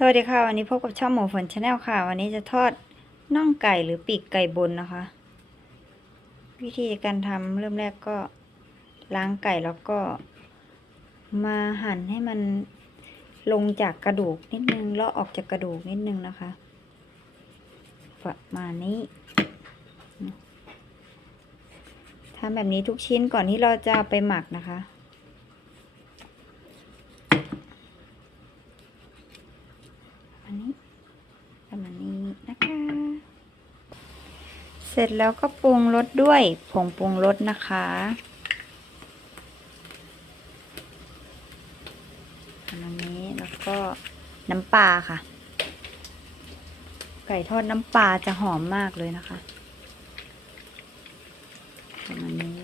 สวัสดีค่ะ วันนี้พบกับช่องหมูฝนชาแนลค่ะ วันนี้จะทอดน่องไก่หรือปีกไก่บนนะคะ วิธีการทำเริ่มแรกก็ล้างไก่แล้วก็ มาหั่นให้มันลงจากกระดูกนิดนึงเลาะออกจากกระดูกนิดนึงนะคะ ประมาณนี้ทำแบบนี้ทุกชิ้นก่อนที่เราจะไปหมักนะคะ อันนี้ประมาณนี้นะคะ เส ร็จแล้วก็ปรุงรสด้วยผงปรุงรสนะคะประมาณนี้แล้วก็น้ำปลาค่ะ ไก่ทอดน้ำปลาจะหอมมากเลยนะคะประมาณนี้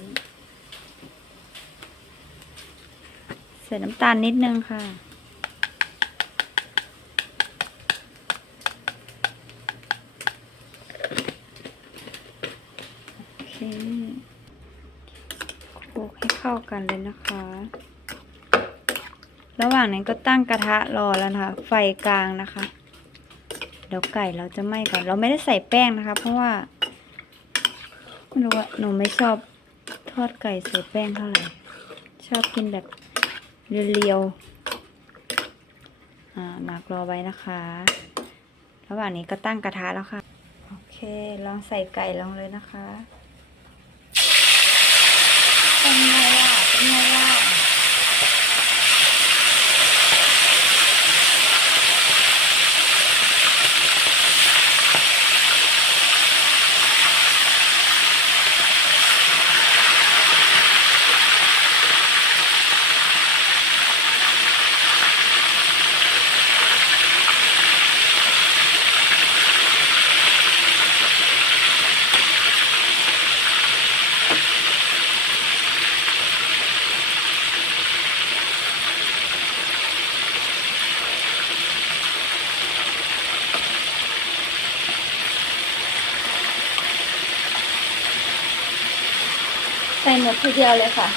ใส่น้ำตาลนิดนึงค่ะ โอเคลุกให้เข้ากันเลยนะคะ ระหว่างนั้นก็ตั้งกระทะรอแล้วนะคะ ไฟกลางนะคะ เดี๋ยวไก่เราจะไหม้ก่อน เราไม่ได้ใส่แป้งนะคะ เพราะว่าไม่รู้ว่าหนูไม่ชอบทอดไก่ใส่แป้งเท่าไหร่ ชอบกินแบบเรียวๆ อ่าหมักรอไว้นะคะ ระหว่างนี้ก็ตั้งกระทะแล้วค่ะ โอเค ลองใส่ไก่ลงเลยนะคะ เป็นไงล่ะ เป็นไงล่ะ ใส่หมดทีเดียวเลยค่ะ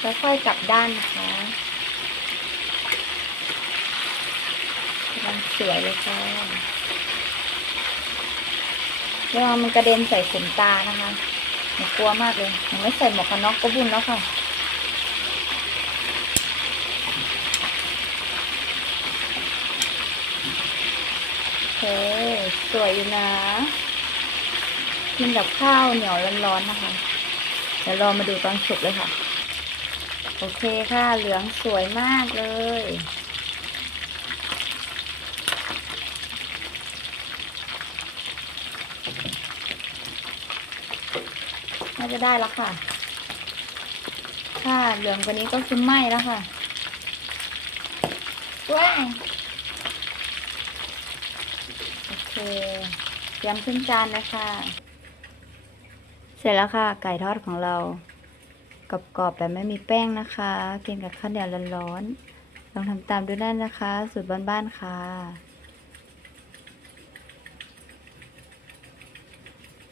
แล้วค่อยกลับด้านนะคะกำลังสวยเลยค่ะ ระวังมันกระเด็นใส่ขนตานะคะหนูกลัวมากเลยหนูไม่ใส่หมวกกันน็อกก็บุญแล้วค่ะโอเคสวยอยู่นะกินกับข้าวเหนียวร้อนๆนะคะ เดี๋ยวรอมาดูตอนสุกเลยค่ะ โอเคค่ะ เหลืองสวยมากเลยาจะได้แล้วค่ะ ถ้าเหลืองกว่านี้ก็คือไหม้แล้วค่ะว้ายโอเคเตรียมขึ้นจานเลยค่ะ เสร็จแล้วค่ะ ไก่ทอดของเรากรอบๆแบบไม่มีแป้งนะคะ กินกับข้าวเหนียวร้อนๆลองทำตามดูได้นะคะ สูตรบ้านๆค่ะ